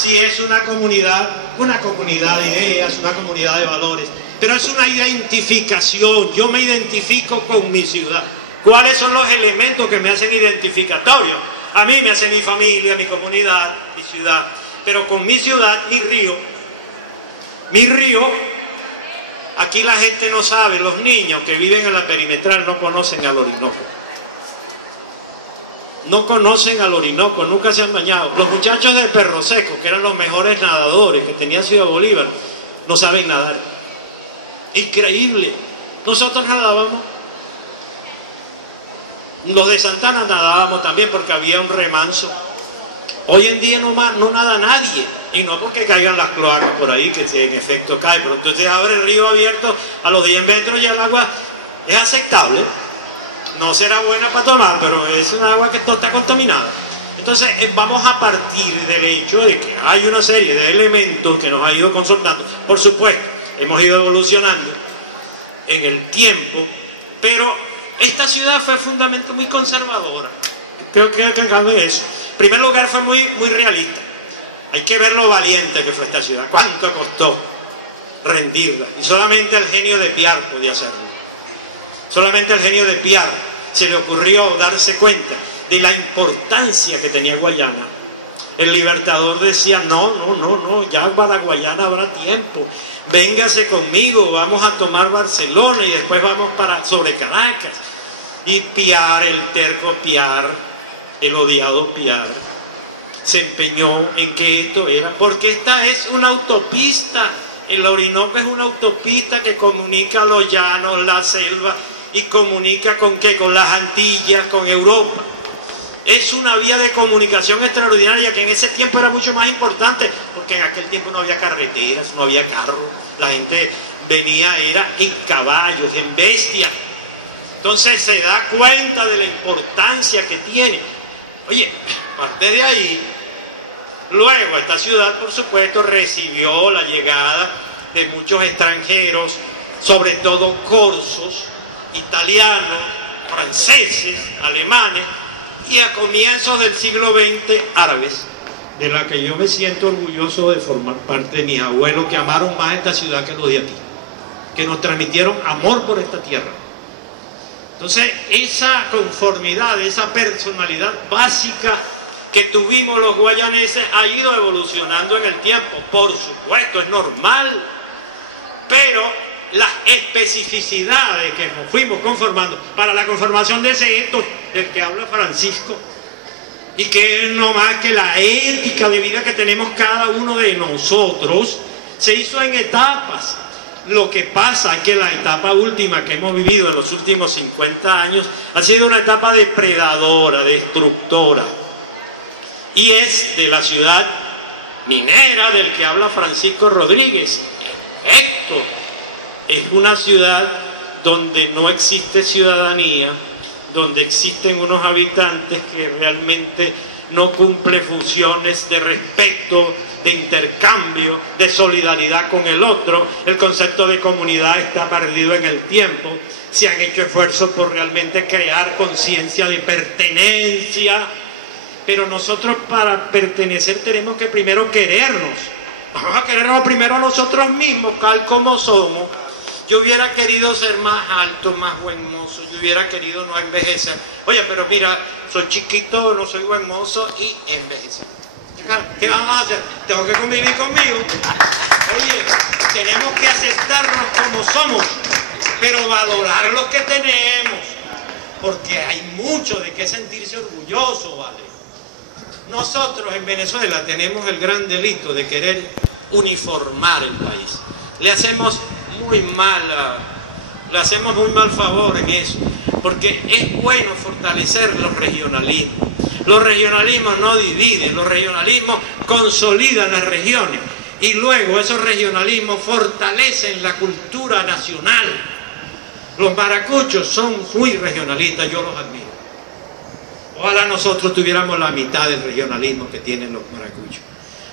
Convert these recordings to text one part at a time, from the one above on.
sí es una comunidad de ideas, una comunidad de valores, pero es una identificación. Yo me identifico con mi ciudad. ¿Cuáles son los elementos que me hacen identificatorio? A mí me hace mi familia, mi comunidad, mi ciudad, pero con mi ciudad, mi río, aquí la gente no sabe, los niños que viven en la perimetral no conocen al Orinoco. No conocen al Orinoco, nunca se han bañado. Los muchachos de Perro Seco, que eran los mejores nadadores que tenía Ciudad Bolívar, no saben nadar. Increíble. Nosotros nadábamos. Los de Santana nadábamos también porque había un remanso. Hoy en día no nada nadie. Y no porque caigan las cloacas por ahí, que en efecto cae. Pero entonces abre el río abierto a los 10 metros y el agua es aceptable. No será buena para tomar, pero es un agua que está contaminada. Entonces vamos a partir del hecho de que hay una serie de elementos que nos ha ido consultando. Por supuesto, hemos ido evolucionando en el tiempo, pero esta ciudad fue fundamentalmente muy conservadora. Creo que cabe eso. En primer lugar, fue muy realista. Hay que ver lo valiente que fue esta ciudad. ¿Cuánto costó rendirla? Y solamente el genio de Piar podía hacerlo. Solamente el genio de Piar se le ocurrió darse cuenta de la importancia que tenía Guayana. El Libertador decía, no, ya para Guayana habrá tiempo. Véngase conmigo, vamos a tomar Barcelona y después vamos sobre Caracas. Y Piar, el terco Piar, el odiado Piar, se empeñó en que esto era, porque esta es una autopista. El Orinoco es una autopista que comunica los llanos, la selva, y comunica ¿con qué? Con las Antillas, con Europa. Es una vía de comunicación extraordinaria que en ese tiempo era mucho más importante, porque en aquel tiempo no había carreteras, no había carros, la gente venía, era en caballos, en bestias. Entonces se da cuenta de la importancia que tiene. Oye, aparte de ahí, luego esta ciudad, por supuesto, recibió la llegada de muchos extranjeros, sobre todo corsos, italianos, franceses, alemanes, y a comienzos del siglo XX, árabes, de la que yo me siento orgulloso de formar parte. Mis abuelos que amaron más esta ciudad que los de aquí, que nos transmitieron amor por esta tierra. Entonces, esa conformidad, esa personalidad básica que tuvimos los guayaneses ha ido evolucionando en el tiempo. Por supuesto, es normal, pero las especificidades que nos fuimos conformando para la conformación de ese etos del que habla Francisco, y que es no más que la ética de vida que tenemos cada uno de nosotros, se hizo en etapas. Lo que pasa es que la etapa última que hemos vivido en los últimos 50 años ha sido una etapa depredadora, destructora, y es de la ciudad minera del que habla Francisco Rodríguez. Esto es una ciudad donde no existe ciudadanía, donde existen unos habitantes que realmente no cumplen funciones de respeto, de intercambio, de solidaridad con el otro. El concepto de comunidad está perdido en el tiempo. Se han hecho esfuerzos por realmente crear conciencia de pertenencia, pero nosotros para pertenecer tenemos que primero querernos. Vamos a querernos primero a nosotros mismos, tal como somos. Yo hubiera querido ser más alto, más buen mozo, yo hubiera querido no envejecer. Oye, pero mira, soy chiquito, no soy buen mozo y envejecer. ¿Qué vamos a hacer? Tengo que convivir conmigo. Oye, tenemos que aceptarnos como somos, pero valorar lo que tenemos, porque hay mucho de qué sentirse orgulloso, ¿vale? Nosotros en Venezuela tenemos el gran delito de querer uniformar el país. Le hacemos muy mal favor en eso, porque es bueno fortalecer los regionalismos. Los regionalismos no dividen, los regionalismos consolidan las regiones y luego esos regionalismos fortalecen la cultura nacional. Los maracuchos son muy regionalistas, yo los admiro. Ojalá nosotros tuviéramos la mitad del regionalismo que tienen los maracuchos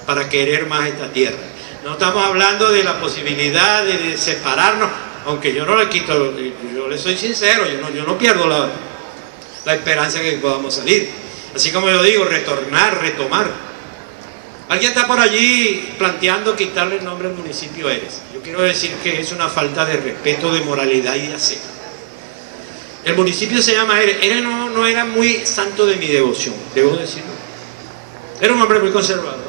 para querer más esta tierra. No estamos hablando de la posibilidad de separarnos, aunque yo no le quito, yo le soy sincero, yo no pierdo la esperanza de que podamos salir. Así como yo digo, retornar, retomar. Alguien está por allí planteando quitarle el nombre al municipio Eres. Yo quiero decir que es una falta de respeto, de moralidad y de aseo. El municipio se llama Eres. Eres no era muy santo de mi devoción, debo decirlo. Era un hombre muy conservador.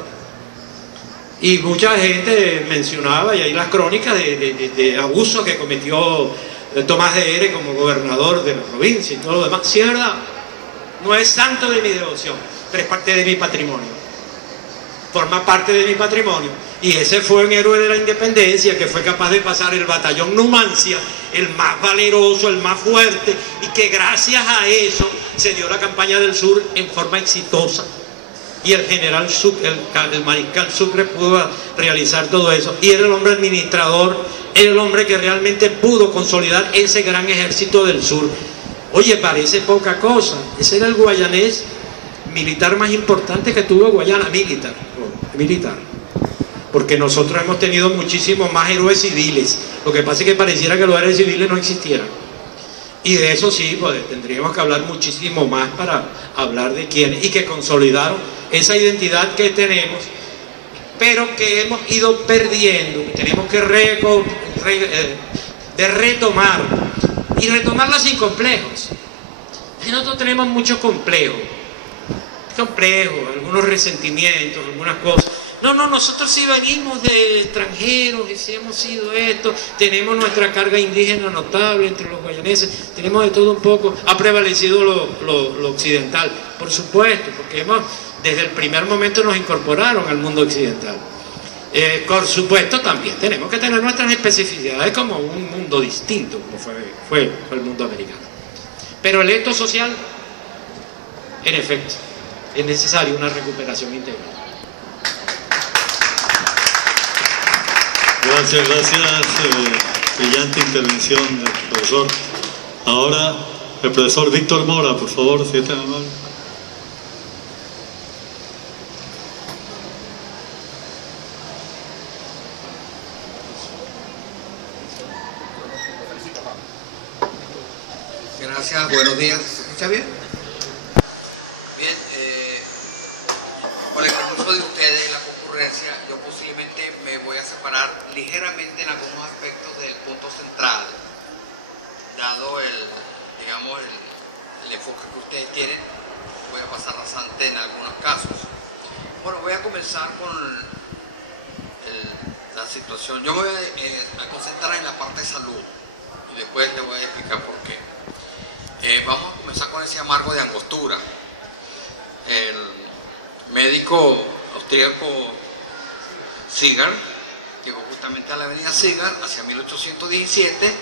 Y mucha gente mencionaba, y hay las crónicas de abusos que cometió Tomás de Eres como gobernador de la provincia y todo lo demás. Sí, es verdad, no es santo de mi devoción, pero es parte de mi patrimonio. Forma parte de mi patrimonio. Y ese fue un héroe de la independencia que fue capaz de pasar el batallón Numancia, el más valeroso, el más fuerte, y que gracias a eso se dio la campaña del sur en forma exitosa. Y el general Sucre, el mariscal Sucre pudo realizar todo eso. Y era el hombre administrador, era el hombre que realmente pudo consolidar ese gran ejército del sur. Oye, parece poca cosa. Ese era el guayanés militar más importante que tuvo Guayana, militar. Porque nosotros hemos tenido muchísimos más héroes civiles. Lo que pasa es que pareciera que los héroes civiles no existieran. Y de eso sí, pues tendríamos que hablar muchísimo más para hablar de quiénes y que consolidaron esa identidad que tenemos, pero que hemos ido perdiendo. Tenemos que retomar y retomarla sin complejos. Y nosotros tenemos muchos complejos, algunos resentimientos, algunas cosas. No, nosotros sí venimos de extranjeros y sí hemos sido esto, tenemos nuestra carga indígena notable entre los guayaneses, tenemos de todo un poco, ha prevalecido lo occidental, por supuesto, porque desde el primer momento nos incorporaron al mundo occidental. Por supuesto también tenemos que tener nuestras especificidades como un mundo distinto, como fue el mundo americano. Pero el hecho social, en efecto, es necesaria una recuperación integral. Gracias, brillante intervención del profesor. Ahora, el profesor Víctor Mora, por favor, si es tan amable. Gracias, buenos días. ¿Se escucha bien? Bien, con el recurso de ustedes y la concurrencia, yo posiblemente me voy a separar ligeramente en algunos aspectos del punto central, dado el enfoque que ustedes tienen. Voy a pasar rasante en algunos casos. Bueno, voy a comenzar con la situación. Yo me voy a concentrar en la parte de salud y después te voy a explicar por qué. Vamos a comenzar con ese amargo de Angostura. El médico austríaco Sigar llegó justamente a la avenida Sigar hacia 1817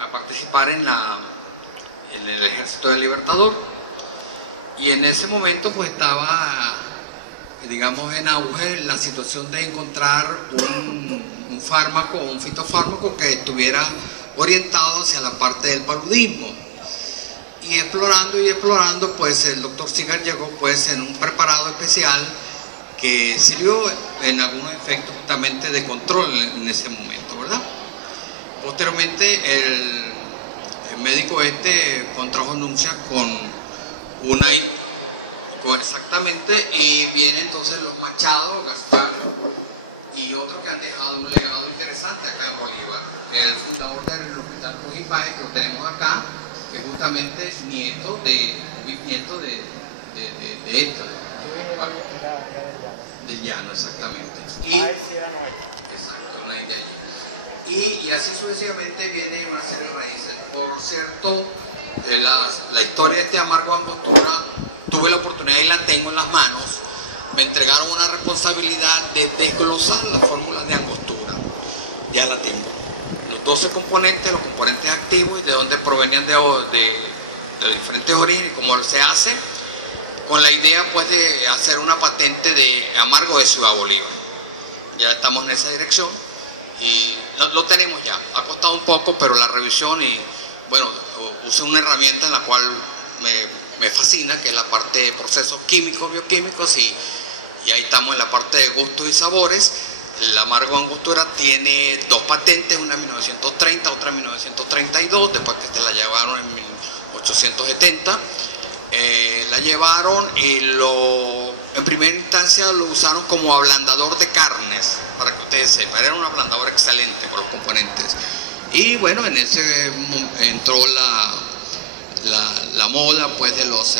a participar en el ejército del Libertador, y en ese momento pues estaba, digamos, en auge la situación de encontrar un fármaco, un fitofármaco que estuviera orientado hacia la parte del paludismo. Y explorando, pues el doctor Sigar llegó pues en un preparado especial que sirvió en algunos efectos justamente de control en ese momento, ¿verdad? Posteriormente el médico contrajo nupcias exactamente, y vienen entonces los Machado, Gaspar y otros que han dejado un legado interesante acá en Bolívar. El fundador del hospital Ruiz Páez, que lo tenemos acá, que es justamente bisnieto de Llano, exactamente. Exacto, la India. Y así sucesivamente viene una serie de raíces. Por cierto, la historia de este amargo Angostura, tuve la oportunidad y la tengo en las manos. Me entregaron una responsabilidad de desglosar la fórmula de Angostura. Ya la tengo. Los 12 componentes, los componentes activos y de dónde provenían de diferentes orígenes, cómo se hace, con la idea pues de hacer una patente de amargo de Ciudad Bolívar. Ya estamos en esa dirección y lo tenemos ya. Ha costado un poco, pero la revisión, y bueno, usé una herramienta en la cual me fascina, que es la parte de procesos químicos, bioquímicos, y ahí estamos en la parte de gustos y sabores. El amargo Angostura tiene 2 patentes, una en 1930, otra en 1932, después que la llevaron en 1870. La llevaron y lo en primera instancia lo usaron como ablandador de carnes, para que ustedes sepan. Era un ablandador excelente por los componentes. Y bueno, en ese entró la moda pues de los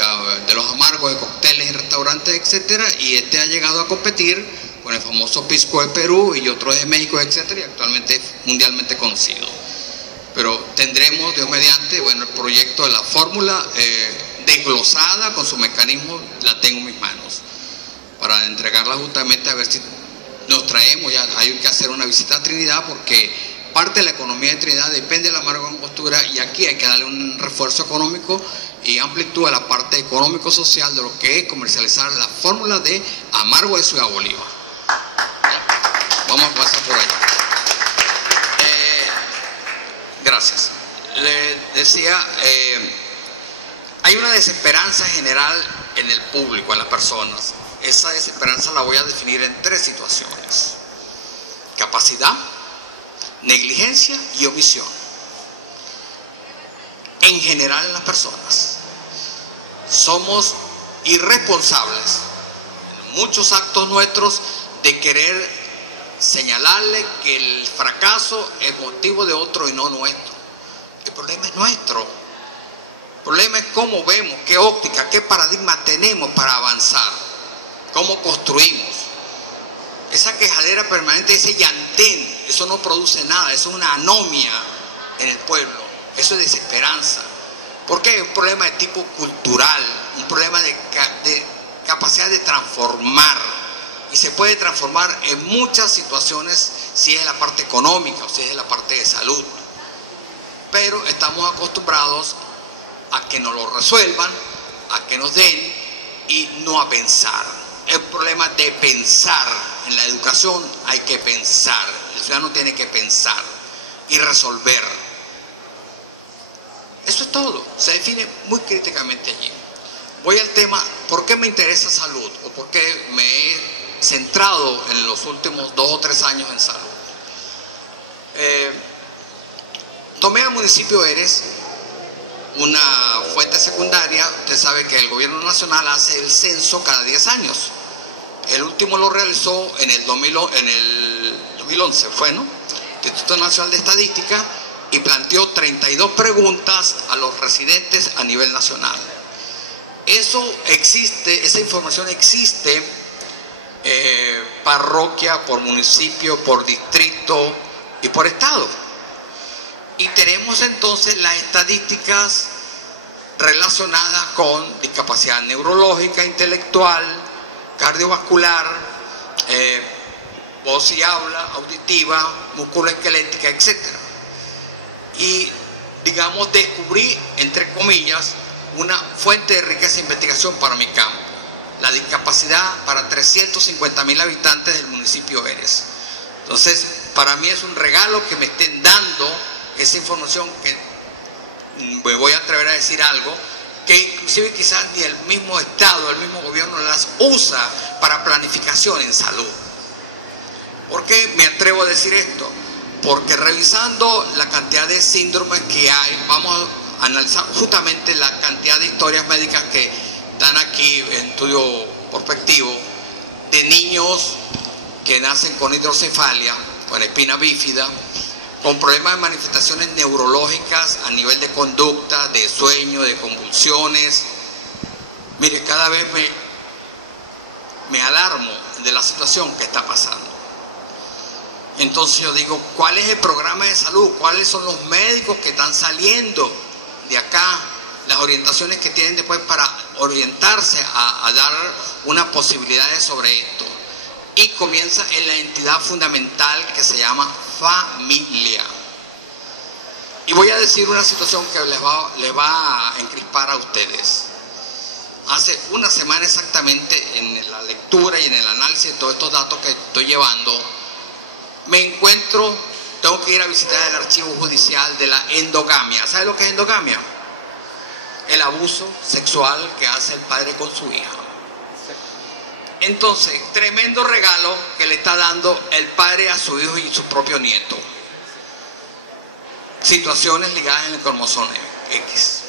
amargos de cócteles y restaurantes, etcétera, y ha llegado a competir con el famoso pisco de Perú y otros de México, etcétera, y actualmente es mundialmente conocido. Pero tendremos, Dios mediante, bueno, el proyecto de la fórmula desglosada con su mecanismo, la tengo en mis manos, para entregarla justamente a ver si nos traemos. Ya hay que hacer una visita a Trinidad, porque parte de la economía de Trinidad depende de la amargo de Angostura, y aquí hay que darle un refuerzo económico y amplitud a la parte económico-social de lo que es comercializar la fórmula de amargo de Ciudad Bolívar. Vamos a pasar por allá. Gracias. Le decía, hay una desesperanza general en el público, en las personas. Esa desesperanza la voy a definir en 3 situaciones: capacidad, negligencia y omisión. En general, en las personas somos irresponsables en muchos actos nuestros de querer señalarle que el fracaso es motivo de otro y no nuestro. El problema es nuestro. El problema es cómo vemos, qué óptica, qué paradigma tenemos para avanzar, cómo construimos. Esa quejadera permanente, ese llantén, eso no produce nada, eso es una anomia en el pueblo, eso es desesperanza. Porque es un problema de tipo cultural, un problema de capacidad de transformar. Y se puede transformar en muchas situaciones, si es en la parte económica o si es en la parte de salud. Pero estamos acostumbrados a que nos lo resuelvan, a que nos den, y no a pensar. El problema de pensar. En la educación hay que pensar. El ciudadano tiene que pensar y resolver. Eso es todo. Se define muy críticamente allí. Voy al tema, ¿por qué me interesa salud? ¿O por qué me he centrado en los últimos 2 o 3 años en salud? Tomé al municipio Eres una fuente secundaria. Usted sabe que el gobierno nacional hace el censo cada 10 años. El último lo realizó en el 2011, fue, ¿no? Instituto Nacional de Estadística, y planteó 32 preguntas a los residentes a nivel nacional. Eso existe, esa información existe, parroquia por municipio, por distrito y por estado. Y tenemos entonces las estadísticas relacionadas con discapacidad neurológica, intelectual, cardiovascular, voz y habla, auditiva, musculoesquelética, etc. Y, digamos, descubrí, entre comillas, una fuente de riqueza de investigación para mi campo: la discapacidad para 350.000 habitantes del municipio Eres. Entonces, para mí es un regalo que me estén dando esa información, que me voy a atrever a decir algo, que inclusive quizás ni el mismo Estado, el mismo gobierno las usa para planificación en salud. ¿Por qué me atrevo a decir esto? Porque revisando la cantidad de síndromes que hay, vamos a analizar justamente la cantidad de historias médicas que están aquí en estudio prospectivo, de niños que nacen con hidrocefalia, con espina bífida, con problemas de manifestaciones neurológicas a nivel de conducta, de sueño, de convulsiones. Mire, cada vez me alarmo de la situación que está pasando. Entonces yo digo, ¿cuál es el programa de salud? ¿Cuáles son los médicos que están saliendo de acá? Las orientaciones que tienen después para orientarse a dar unas posibilidades sobre esto. Y comienza en la entidad fundamental que se llama familia. Y voy a decir una situación que les va a encrispar a ustedes. Hace una semana exactamente, en la lectura y en el análisis de todos estos datos que estoy llevando, me encuentro, tengo que ir a visitar el archivo judicial de la endogamia. ¿Sabe lo que es endogamia? El abuso sexual que hace el padre con su hija. Entonces, tremendo regalo que le está dando el padre a su hijo y su propio nieto. Situaciones ligadas en el cromosoma X.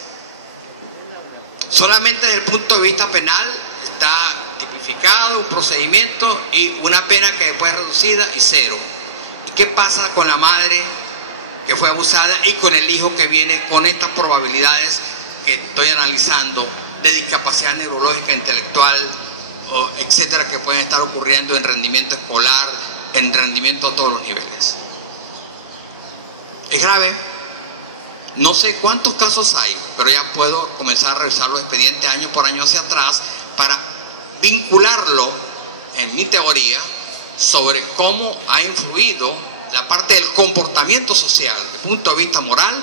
Solamente desde el punto de vista penal está tipificado tipificado, un procedimiento y una pena que después es reducida y cero. ¿Y qué pasa con la madre que fue abusada y con el hijo que viene con estas probabilidades que estoy analizando de discapacidad neurológica, intelectual, etcétera, que pueden estar ocurriendo en rendimiento escolar, en rendimiento a todos los niveles? Es grave. No sé cuántos casos hay, pero ya puedo comenzar a revisar los expedientes año por año hacia atrás para vincularlo, en mi teoría, sobre cómo ha influido la parte del comportamiento social, desde el punto de vista moral,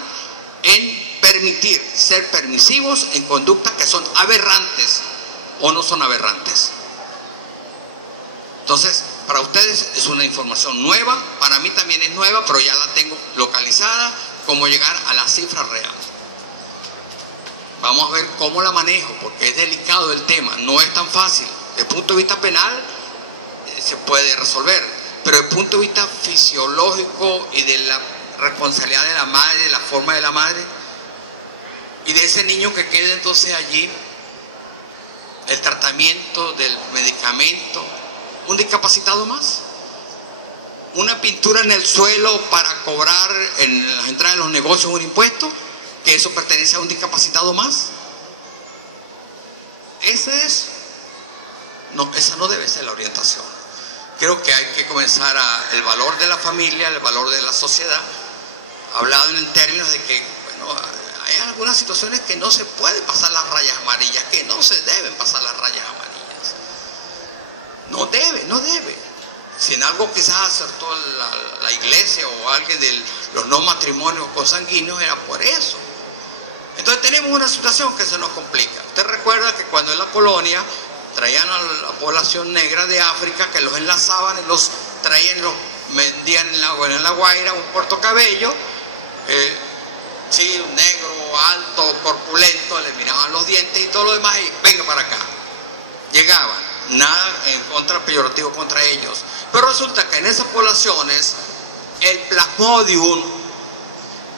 en permitir ser permisivos en conductas que son aberrantes o no son aberrantes. Entonces, para ustedes es una información nueva, para mí también es nueva, pero ya la tengo localizada, cómo llegar a la cifra real. Vamos a ver cómo la manejo, porque es delicado el tema, no es tan fácil. Desde el punto de vista penal se puede resolver, pero desde el punto de vista fisiológico y de la responsabilidad de la madre, de la forma de la madre, y de ese niño que quede entonces allí, el tratamiento del medicamento, un discapacitado más, una pintura en el suelo para cobrar en las entradas de los negocios un impuesto, que eso pertenece a un discapacitado más. Esa no debe ser la orientación. Creo que hay que comenzar el valor de la familia, el valor de la sociedad, hablado en términos de que, bueno, hay algunas situaciones que no se pueden pasar las rayas amarillas, que no se deben pasar las rayas amarillas. No debe. Si en algo quizás acertó la iglesia o alguien de los no matrimonios consanguíneos, era por eso. Entonces tenemos una situación que se nos complica. Usted recuerda que cuando en la colonia traían a la población negra de África, que los enlazaban, los traían, los vendían en la Guaira, un corto cabello, sí, un negro, alto, corpulento, le miraban los dientes y todo lo demás, y venga para acá. Llegaban, nada en contra, peyorativo contra ellos. Pero resulta que en esas poblaciones el Plasmodium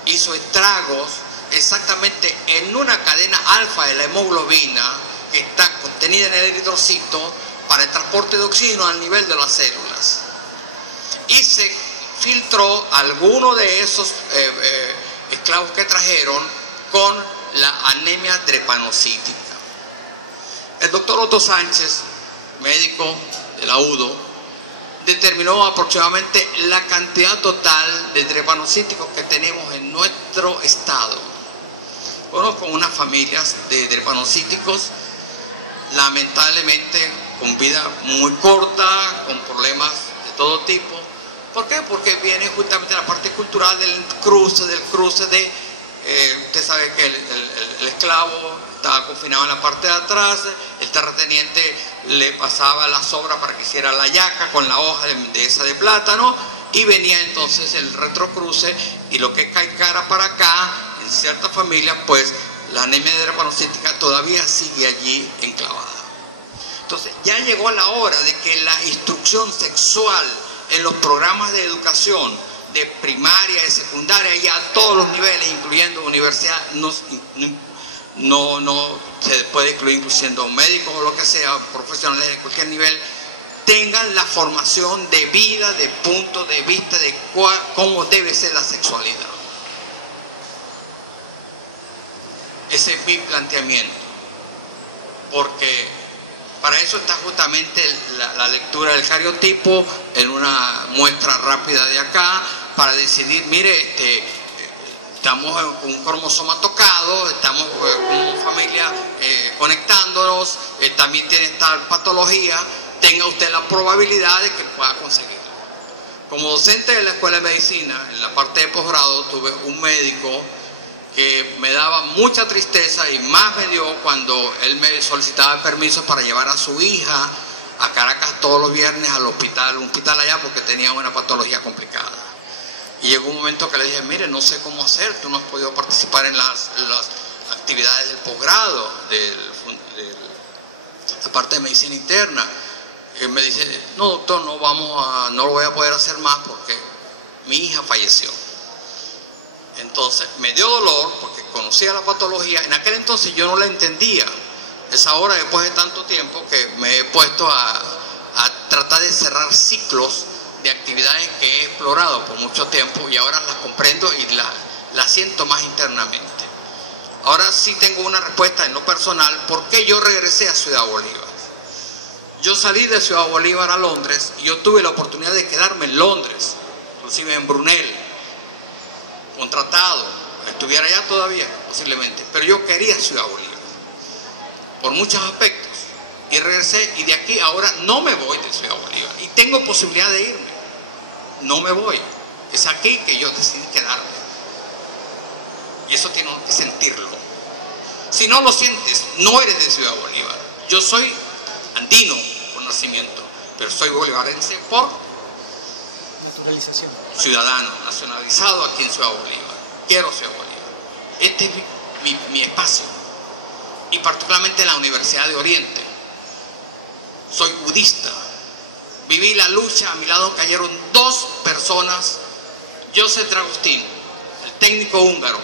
hizo estragos exactamente en una cadena alfa de la hemoglobina que está contenida en el eritrocito para el transporte de oxígeno al nivel de las células. Y se filtró alguno de esos esclavos que trajeron con la anemia drepanocítica. El doctor Otto Sánchez, médico de la UDO, determinó aproximadamente la cantidad total de drepanocíticos que tenemos en nuestro estado. Conozco unas familias de drepanocíticos, lamentablemente con vida muy corta, con problemas de todo tipo. ¿Por qué? Porque viene justamente la parte cultural del cruce de, usted sabe que el esclavo estaba confinado en la parte de atrás, el terrateniente le pasaba la sobra para que hiciera la yaca con la hoja de esa de plátano, y venía entonces el retrocruce, y lo que cae cara para acá, en ciertas familias, pues la anemia drepanocítica todavía sigue allí enclavada. Entonces ya llegó la hora de que la instrucción sexual en los programas de educación de primaria, de secundaria y a todos los niveles, incluyendo universidad, no se puede incluir incluyendo médicos o lo que sea, profesionales de cualquier nivel, tengan la formación de vida, de punto de vista de cómo debe ser la sexualidad. Ese es mi planteamiento, porque para eso está justamente la lectura del cariotipo en una muestra rápida de acá, para decidir, mire, estamos con un cromosoma tocado, estamos como familia conectándonos, también tiene esta patología, tenga usted la probabilidad de que pueda conseguirlo. Como docente de la Escuela de Medicina, en la parte de posgrado, tuve un médico que me daba mucha tristeza, y más me dio cuando él me solicitaba permiso para llevar a su hija a Caracas todos los viernes al hospital, un hospital allá, porque tenía una patología complicada. Y llegó un momento que le dije, mire, no sé cómo hacer, tú no has podido participar en las actividades del posgrado, de la parte de medicina interna. Y él me dice, no doctor, no lo voy a poder hacer más porque mi hija falleció. Entonces me dio dolor porque conocía la patología. En aquel entonces yo no la entendía. Es ahora, después de tanto tiempo, que me he puesto a tratar de cerrar ciclos de actividades que he explorado por mucho tiempo y ahora las comprendo y las siento más internamente. Ahora sí tengo una respuesta en lo personal, ¿por qué yo regresé a Ciudad Bolívar? Yo salí de Ciudad Bolívar a Londres y yo tuve la oportunidad de quedarme en Londres, inclusive en Brunel, contratado, estuviera allá todavía posiblemente, pero yo quería Ciudad Bolívar, por muchos aspectos, y regresé, y de aquí ahora no me voy de Ciudad Bolívar, y tengo posibilidad de irme, no me voy, es aquí que yo decidí quedarme, y eso tiene que sentirlo. Si no lo sientes, no eres de Ciudad Bolívar. Yo soy andino por nacimiento, pero soy bolivarense por naturalización, ciudadano, nacionalizado aquí en Ciudad Bolívar. Quiero Ciudad Bolívar. Este es mi espacio, y particularmente en la Universidad de Oriente. Soy budista. Viví la lucha, a mi lado cayeron 2 personas, Joseph Dragostin, el técnico húngaro,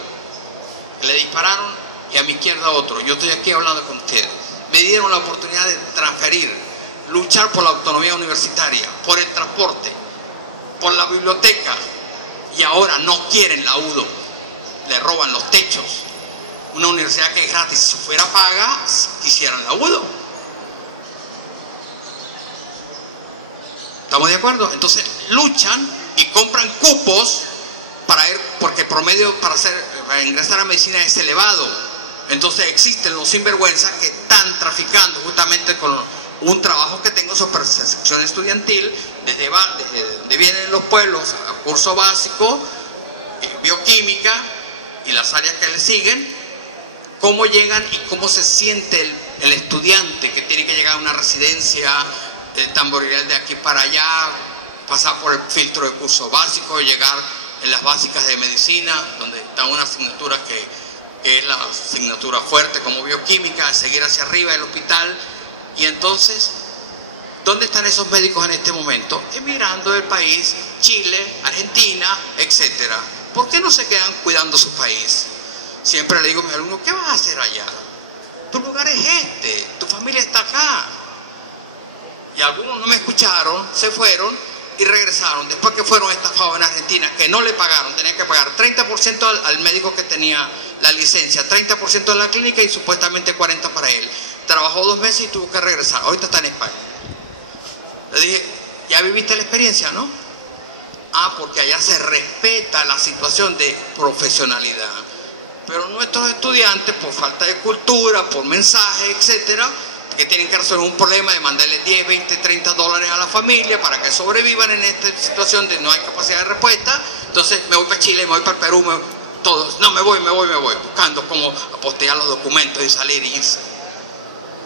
que le dispararon, y a mi izquierda otro. Yo estoy aquí hablando con ustedes. Me dieron la oportunidad de transferir, luchar por la autonomía universitaria, por el transporte, por la biblioteca, y ahora no quieren la UDO, le roban los techos. Una universidad que es gratis, si fuera paga, quisieran la UDO. ¿Estamos de acuerdo? Entonces luchan y compran cupos para ir, porque el promedio para ingresar a medicina es elevado. Entonces existen los sinvergüenzas que están traficando justamente con un trabajo que tengo sobre percepción estudiantil, desde donde vienen los pueblos a curso básico, bioquímica y las áreas que le siguen, cómo llegan y cómo se siente el estudiante que tiene que llegar a una residencia tamborilear de aquí para allá, pasar por el filtro de curso básico, llegar en las básicas de medicina, donde está una asignatura que es la asignatura fuerte como bioquímica, seguir hacia arriba del hospital. Y entonces, ¿dónde están esos médicos en este momento? Emigrando del país, Chile, Argentina, etcétera. ¿Por qué no se quedan cuidando su país? Siempre le digo a mis alumnos, ¿qué vas a hacer allá? Tu lugar es este, tu familia está acá. Y algunos no me escucharon, se fueron y regresaron. Después que fueron estafados en Argentina, que no le pagaron, tenían que pagar 30% al médico que tenía la licencia, 30% de la clínica y supuestamente 40% para él. Trabajó 2 meses y tuvo que regresar. Ahorita está en España. Le dije, ¿ya viviste la experiencia, no? Ah, porque allá se respeta la situación de profesionalidad. Pero nuestros estudiantes, por falta de cultura, por mensajes, etcétera, que tienen que resolver un problema de mandarle 10, 20, 30 dólares a la familia para que sobrevivan en esta situación de no hay capacidad de respuesta. Entonces me voy para Chile, me voy para Perú, todos, no, me voy, buscando cómo apostillar los documentos y salir y irse.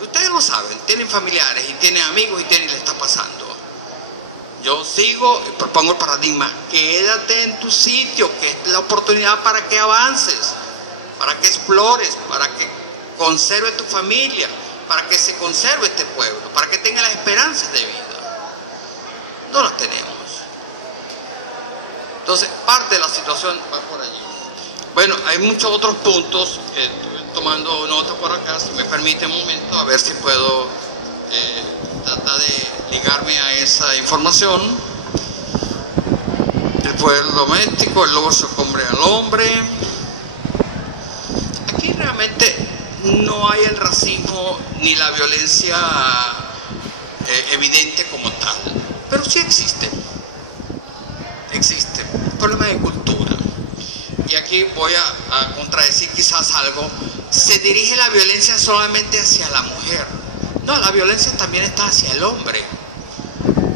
Ustedes lo saben, tienen familiares y tienen amigos y le está pasando. Yo sigo y propongo el paradigma, quédate en tu sitio, que es la oportunidad para que avances, para que explores, para que conserves tu familia, para que se conserve este pueblo, para que tenga las esperanzas de vida. No las tenemos. Entonces, parte de la situación va por allí. Bueno, hay muchos otros puntos, estoy tomando nota por acá, si me permite un momento, a ver si puedo tratar de ligarme a esa información. El poder doméstico, el lobo se come al hombre. Aquí realmente no hay el racismo ni la violencia evidente como tal, pero sí existe un problema de cultura. Y aquí voy a contradecir quizás algo. Se dirige la violencia solamente hacia la mujer. No, la violencia también está hacia el hombre.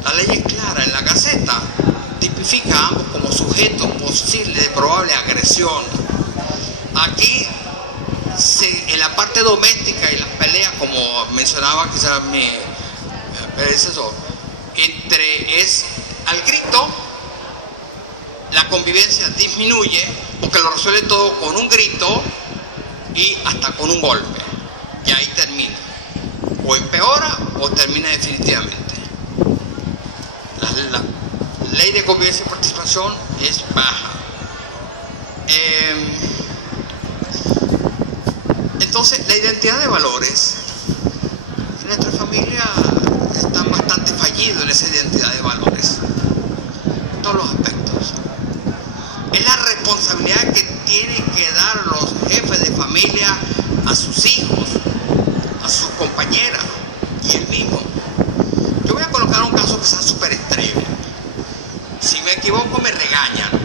La ley es clara, en la Gaceta tipifica a ambos como sujetos posibles de probable agresión. Aquí en la parte doméstica y las peleas, como mencionaba quizás mi predecesor, es al grito, la convivencia disminuye porque lo resuelve todo con un grito y hasta con un golpe, y ahí termina, o empeora o termina definitivamente. La ley de convivencia y participación es baja. Entonces, la identidad de valores familia están bastante fallidos en esa identidad de valores, en todos los aspectos. Es la responsabilidad que tienen que dar los jefes de familia a sus hijos, a sus compañeras y el mismo. Yo voy a colocar un caso que sea súper extremo. Si me equivoco me regañan.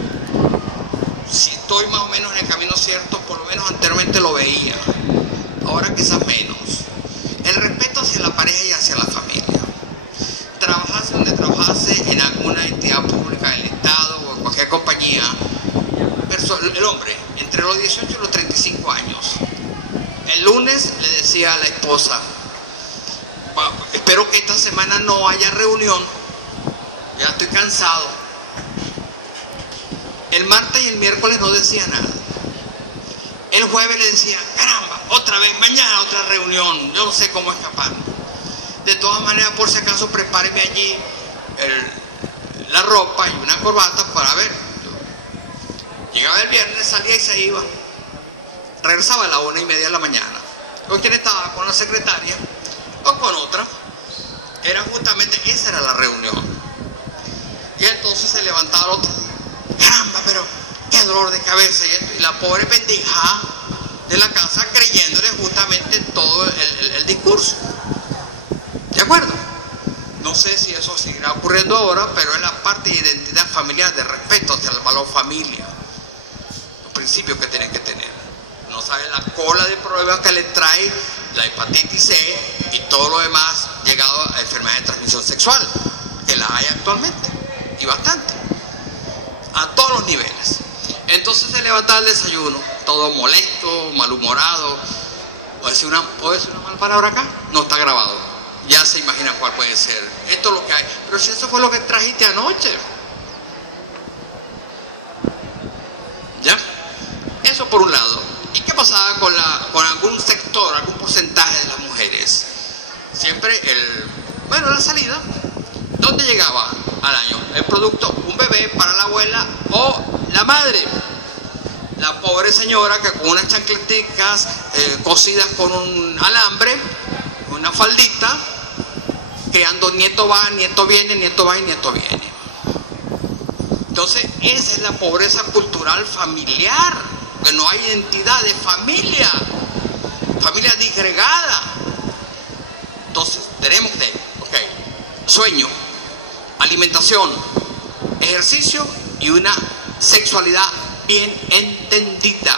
Si estoy más o menos en el camino cierto, por lo menos anteriormente lo veía. Ahora quizás menos. El respeto hacia la pareja y hacia la familia. Trabajase donde trabajase, en alguna entidad pública del Estado o en cualquier compañía, el hombre entre los 18 y los 35 años, el lunes le decía a la esposa: espero que esta semana no haya reunión, ya estoy cansado. El martes y el miércoles no decía nada. El jueves le decía: caramba, otra vez, mañana otra reunión, yo no sé cómo escapar. De todas maneras, por si acaso, prepáreme allí la ropa y una corbata para ver. Llegaba el viernes, salía y se iba. Regresaba a las 1:30 de la mañana. ¿Con quién estaba? ¿Con la secretaria o con otra? Era justamente, esa era la reunión. Y entonces se levantaba el otro día: caramba, pero qué dolor de cabeza y esto. Y la pobre pendeja de la casa creyéndole justamente todo el discurso. ¿De acuerdo? No sé si eso seguirá ocurriendo ahora, pero es la parte de identidad familiar, de respeto hacia el valor familia, los principios que tienen que tener. No saben la cola de problemas que les trae la hepatitis C y todo lo demás llegado a enfermedades de transmisión sexual, que las hay actualmente, y bastante, a todos los niveles. Entonces se levantaba el desayuno, todo molesto, malhumorado. ¿Puedo decir una mala palabra acá? No está grabado. Ya se imagina cuál puede ser. Esto es lo que hay. Pero si eso fue lo que trajiste anoche. ¿Ya? Eso por un lado. ¿Y qué pasaba con algún sector, algún porcentaje de las mujeres? Siempre la salida. ¿Dónde llegaba al año? El producto, un bebé para la abuela o la madre. La pobre señora que con unas chancleticas cosidas con un alambre, una faldita, creando nieto va, nieto viene, nieto va y nieto viene. Entonces, esa es la pobreza cultural familiar, que no hay identidad de familia disgregada. Entonces, tenemos que, sueño, alimentación, ejercicio y una sexualidad bien entendida.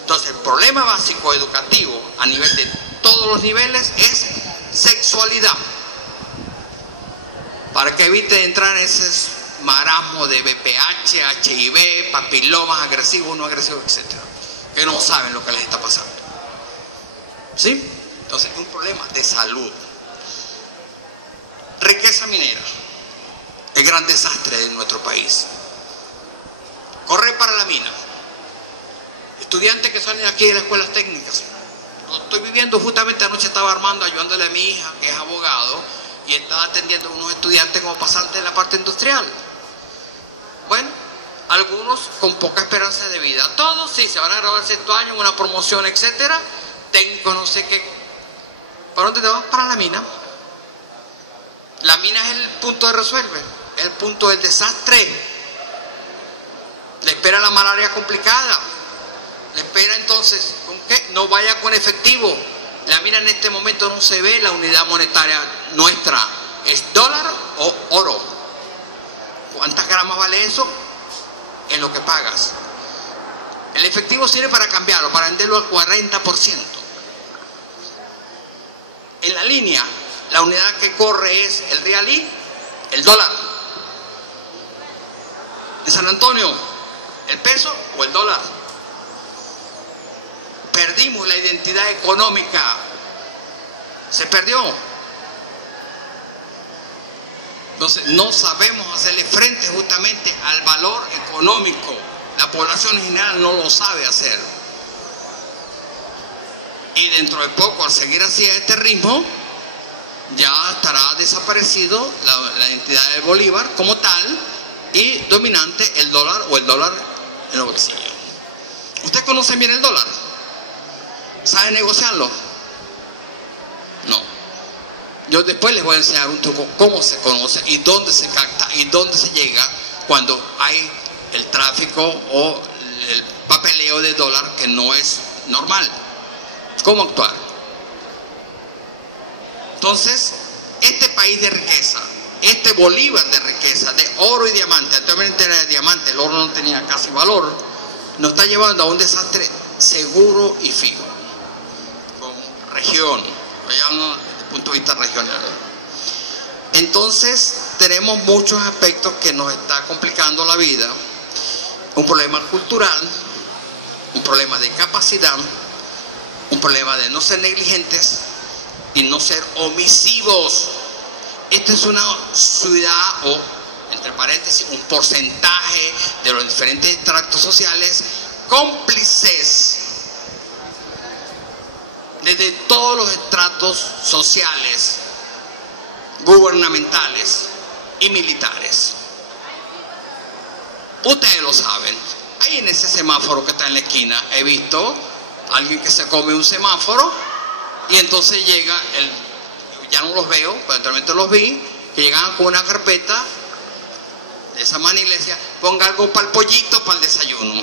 Entonces, el problema básico educativo a nivel de todos los niveles es sexualidad, para que evite entrar en ese marasmo de VPH, HIV, papilomas agresivos, no agresivos, etc., que no saben lo que les está pasando. ¿Sí? Entonces es un problema de salud. Riqueza minera, el gran desastre de nuestro país. Corre para la mina. Estudiantes que salen aquí de las escuelas técnicas. Lo estoy viviendo justamente anoche, estaba armando, ayudándole a mi hija, que es abogado, y estaba atendiendo a unos estudiantes como pasantes de la parte industrial. Bueno, algunos con poca esperanza de vida. Todos sí, se van a graduar el sexto año, una promoción, etcétera. Técnico, no sé qué. ¿Para dónde te vas? Para la mina. La mina es el punto de resuelve, es el punto del desastre. Le espera la malaria complicada. Le espera entonces, ¿con qué? No vaya con efectivo. La mina en este momento no se ve la unidad monetaria nuestra. ¿Es dólar o oro? ¿Cuántas gramas vale eso? En lo que pagas. El efectivo sirve para cambiarlo, para venderlo al 40%. En la línea, la unidad que corre es el rialí, el dólar. En San Antonio, el peso o el dólar. Perdimos la identidad económica. Se perdió. Entonces no sabemos hacerle frente justamente al valor económico. La población en general no lo sabe hacer. Y dentro de poco, al seguir así a este ritmo, ya estará desaparecido la identidad del bolívar como tal y dominante el dólar o el dólar en el bolsillo. ¿Usted conoce bien el dólar? ¿Sabe negociarlo? No. Yo después les voy a enseñar un truco, cómo se conoce y dónde se capta y dónde se llega cuando hay el tráfico o el papeleo de dólar que no es normal. ¿Cómo actuar? Entonces, este país de riqueza, este Bolívar de riqueza, de oro y diamante, actualmente era de diamante, el oro no tenía casi valor, nos está llevando a un desastre seguro y fijo, con región, desde el punto de vista regional. Entonces, tenemos muchos aspectos que nos está complicando la vida, un problema cultural, un problema de capacidad, un problema de no ser negligentes y no ser omisivos. Esta es una ciudad, o entre paréntesis, un porcentaje de los diferentes estratos sociales cómplices desde todos los estratos sociales, gubernamentales y militares. Ustedes lo saben. Ahí en ese semáforo que está en la esquina he visto a alguien que se come un semáforo y entonces llega ya no los veo, pero anteriormente los vi, que llegaban con una carpeta de esa manera y le decía, ponga algo para el pollito, para el desayuno,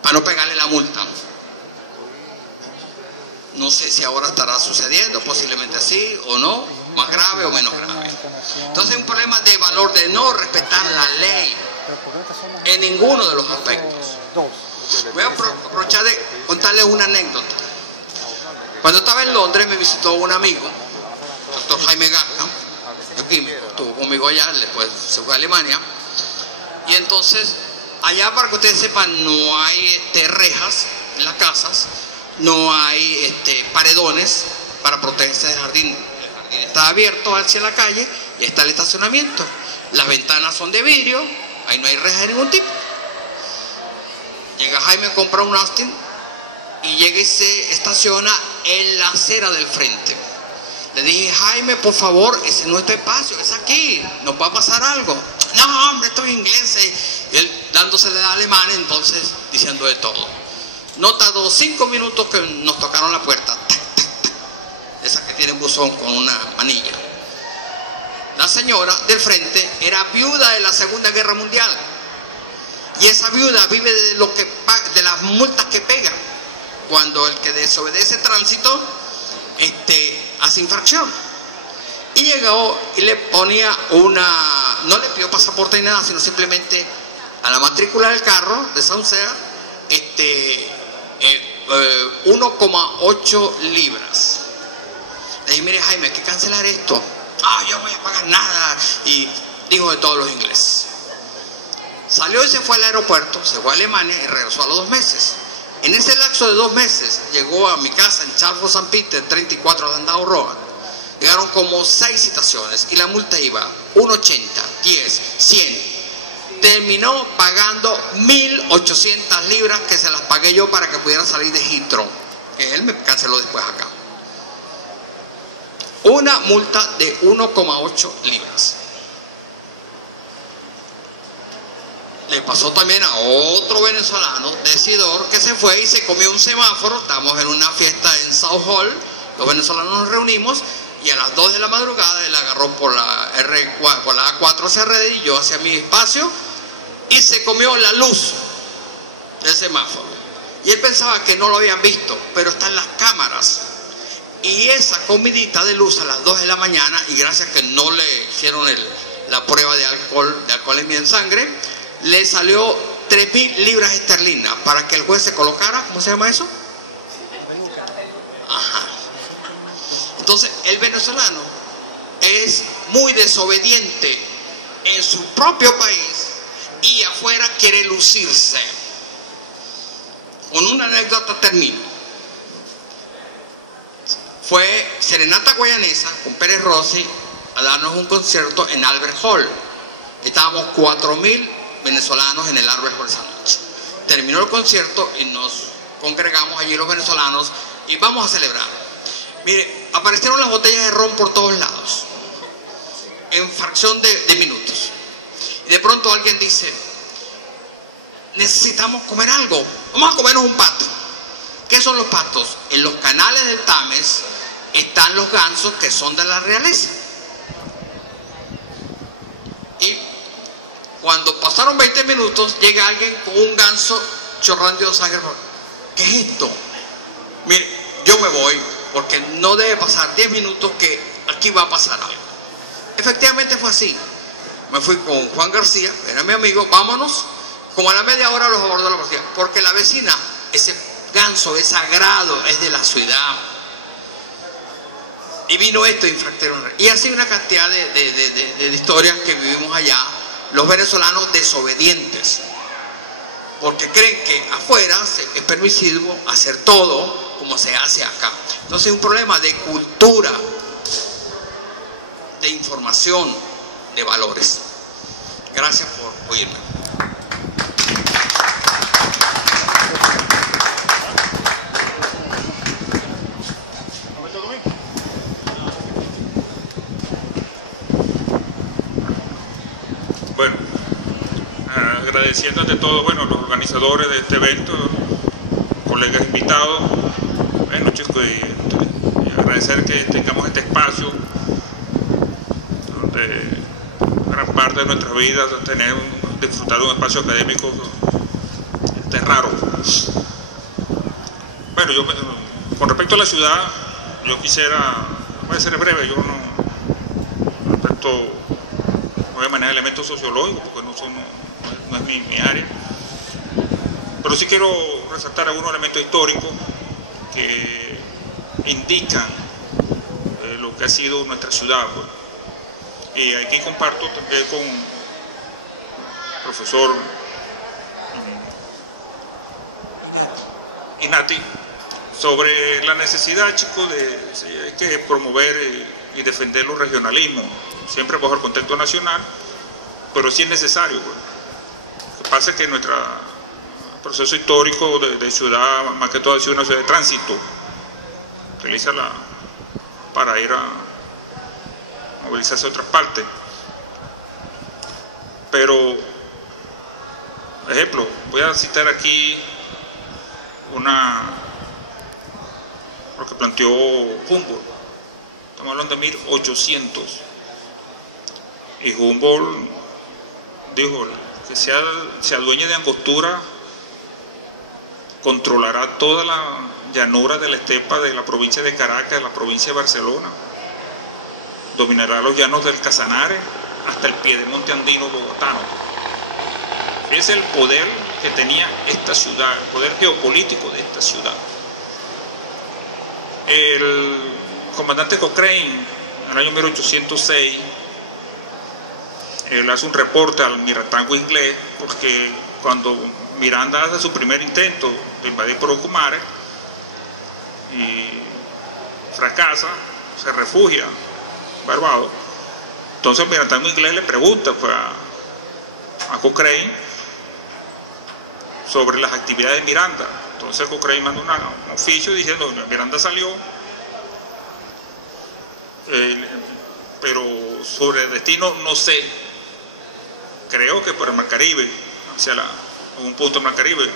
para no pegarle la multa. No sé si ahora estará sucediendo, posiblemente sí o no, más grave o menos grave. Entonces hay un problema de valor, de no respetar la ley en ninguno de los aspectos. Voy a aprovechar de contarles una anécdota. Cuando estaba en Londres me visitó un amigo, doctor Jaime Gasca, químico, estuvo conmigo allá, después se fue a Alemania, y entonces allá, para que ustedes sepan, no hay rejas en las casas, no hay paredones para protegerse del jardín. El jardín está abierto hacia la calle y está el estacionamiento. Las ventanas son de vidrio, ahí no hay rejas de ningún tipo. Llega Jaime, compra un Austin y llega y se estaciona en la acera del frente. Le dije, Jaime, por favor, ese no es tu espacio, es aquí, nos va a pasar algo. No, hombre, esto es inglés. Y él dándose de alemán, entonces diciendo de todo. No tardó 5 minutos que nos tocaron la puerta. Tac, tac, tac. Esa que tiene buzón con una manilla. La señora del frente era viuda de la Segunda Guerra Mundial. Y esa viuda vive de las multas que pega. Cuando el que desobedece tránsito hace infracción. Y llegó y le ponía no le pidió pasaporte ni nada, sino simplemente a la matrícula del carro de Saucea 1,8 libras. Le dije, mire Jaime, hay que cancelar esto. Yo no voy a pagar nada. Y dijo de todos los ingleses. Salió y se fue al aeropuerto, se fue a Alemania y regresó a los 2 meses. En ese lapso de 2 meses llegó a mi casa en Charles St. Peter, 34 de Andao Roa. Llegaron como 6 citaciones y la multa iba 1,80, 10, 100. Terminó pagando 1.800 libras que se las pagué yo para que pudiera salir de Heathrow, que él me canceló después acá. Una multa de 1,8 libras. Le pasó también a otro venezolano, decidor, que se fue y se comió un semáforo. Estamos en una fiesta en South Hall, los venezolanos nos reunimos y a las 2 de la madrugada él agarró por la A4 hacia red y yo hacia mi espacio y se comió la luz del semáforo. Y él pensaba que no lo habían visto, pero está en las cámaras. Y esa comidita de luz a las 2 de la mañana, y gracias que no le hicieron la prueba de alcoholemia en sangre, le salió 3.000 libras esterlinas para que el juez se colocara, ¿cómo se llama eso? Ajá. Entonces, el venezolano es muy desobediente en su propio país y afuera quiere lucirse. Con una anécdota termino. Fue Serenata Guayanesa con Pérez Rossi a darnos un concierto en Albert Hall. Estábamos 4.000 venezolanos en el Albert Hall esa noche. Terminó el concierto y nos congregamos allí los venezolanos y vamos a celebrar. Mire, aparecieron las botellas de ron por todos lados en fracción de minutos. Y de pronto alguien dice, necesitamos comer algo, vamos a comernos un pato. ¿Qué son los patos? En los canales del Tames, están los gansos que son de la realeza. Y cuando pasaron 20 minutos, llega alguien con un ganso chorrando de sangre. ¿Qué es esto? Mire, yo me voy, porque no debe pasar 10 minutos que aquí va a pasar algo. Efectivamente fue así. Me fui con Juan García, era mi amigo, vámonos. Como a la media hora los abordó la policía, porque la vecina, ese ganso es sagrado, es de la ciudad. Y vino esto, infractaron. Y así una cantidad de historias que vivimos allá, los venezolanos desobedientes, porque creen que afuera es permisivo hacer todo como se hace acá. Entonces es un problema de cultura, de información, de valores. Gracias por oírme. Bueno, agradeciendo ante todo, bueno, los organizadores de este evento, colegas invitados, bueno chicos, y agradecer que tengamos este espacio donde gran parte de nuestras vidas disfrutar de un espacio académico es raro. Bueno, yo con respecto a la ciudad, yo quisiera, voy a ser breve, yo no respecto, voy a manejar elementos sociológicos porque no es mi área, pero sí quiero resaltar algunos elementos históricos que indican lo que ha sido nuestra ciudad, pues. Y aquí comparto también con el profesor Inati sobre la necesidad, chicos, de que promover y defender los regionalismos, siempre bajo el contexto nacional, pero sí es necesario. Pues. Lo que pasa es que nuestro proceso histórico de ciudad, más que todo, ha sido una ciudad de tránsito, utilízala para ir a movilizarse a otras partes. Pero, ejemplo, voy a citar aquí lo que planteó Humboldt. Estamos hablando de 1800. Y Humboldt dijo que se adueñe de Angostura, controlará toda la llanura de la estepa de la provincia de Caracas, de la provincia de Barcelona, dominará los llanos del Casanare hasta el piedemonte andino bogotano. Es el poder que tenía esta ciudad, el poder geopolítico de esta ciudad. El comandante Cochrane, en el año 1806, él hace un reporte al almirantazgo inglés, porque cuando Miranda hace su primer intento de invadir por Ocumare y fracasa, se refugia en Barbados. Entonces el almirantazgo inglés le pregunta pues, a Cochrane sobre las actividades de Miranda. Entonces Cochrane manda un oficio diciendo que Miranda salió, pero sobre el destino no sé, creo que por el Mar Caribe, hacia un punto del Mar Caribe,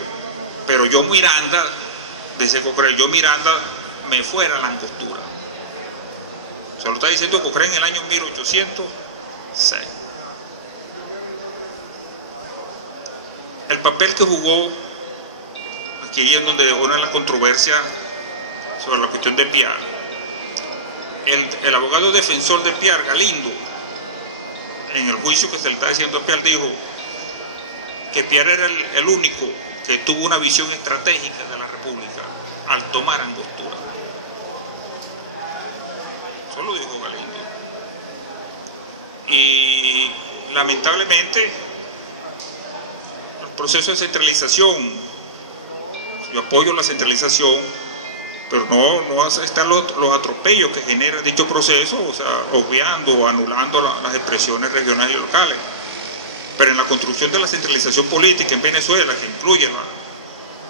pero yo Miranda, dice Cochrane, yo Miranda me fuera a la Angostura. Se lo está diciendo Cochrane en el año 1806. El papel que jugó, aquí es donde una de las controversias sobre la cuestión de Piar, el abogado defensor de Piar, Galindo, en el juicio que se le está diciendo a Piar, dijo que Piar era el único que tuvo una visión estratégica de la República al tomar Angostura. Eso lo dijo Galindo. Y lamentablemente el proceso de centralización, yo apoyo la centralización, pero no están los atropellos que genera dicho proceso, o sea, obviando o anulando las expresiones regionales y locales. Pero en la construcción de la centralización política en Venezuela, que incluye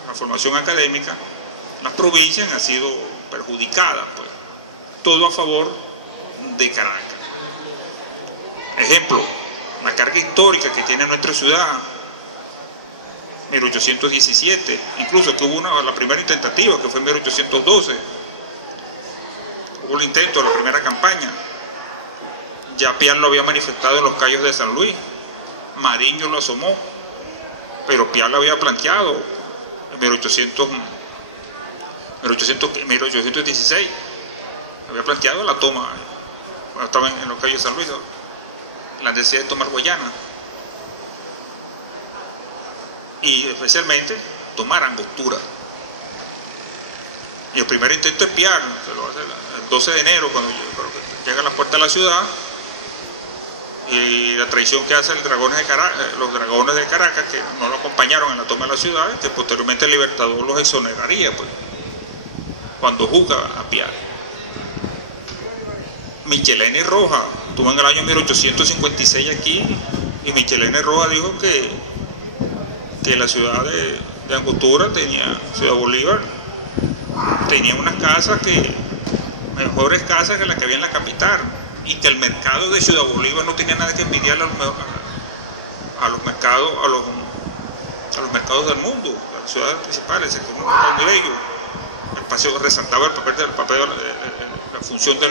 la formación académica, las provincias han sido perjudicadas, pues, todo a favor de Caracas. Ejemplo, la carga histórica que tiene nuestra ciudad, 1817, incluso que hubo la primera tentativa que fue en 1812, hubo el intento de la primera campaña. Ya Piar lo había manifestado en los Cayos de San Luis, Mariño lo asomó, pero Piar lo había planteado en 1816, había planteado la toma, cuando estaba en los Cayos de San Luis, la necesidad de tomar Guayana, y especialmente tomar Angostura. Y el primer intento de Piar se lo hace el 12 de enero, cuando llega a la puerta de la ciudad, y la traición que hacen los dragones de Caracas, que no lo acompañaron en la toma de la ciudad, que posteriormente el Libertador los exoneraría, pues, cuando juzga a Piar. Michelena Roja estuvo en el año 1856 aquí, y Michelena Roja dijo que la ciudad de Angostura Ciudad Bolívar, tenía unas casas mejores casas que las que había en la capital, y que el mercado de Ciudad Bolívar no tenía nada que envidiarle a los mercados del mundo, a las ciudades principales, que muy bello. El paseo resaltaba el papel la función de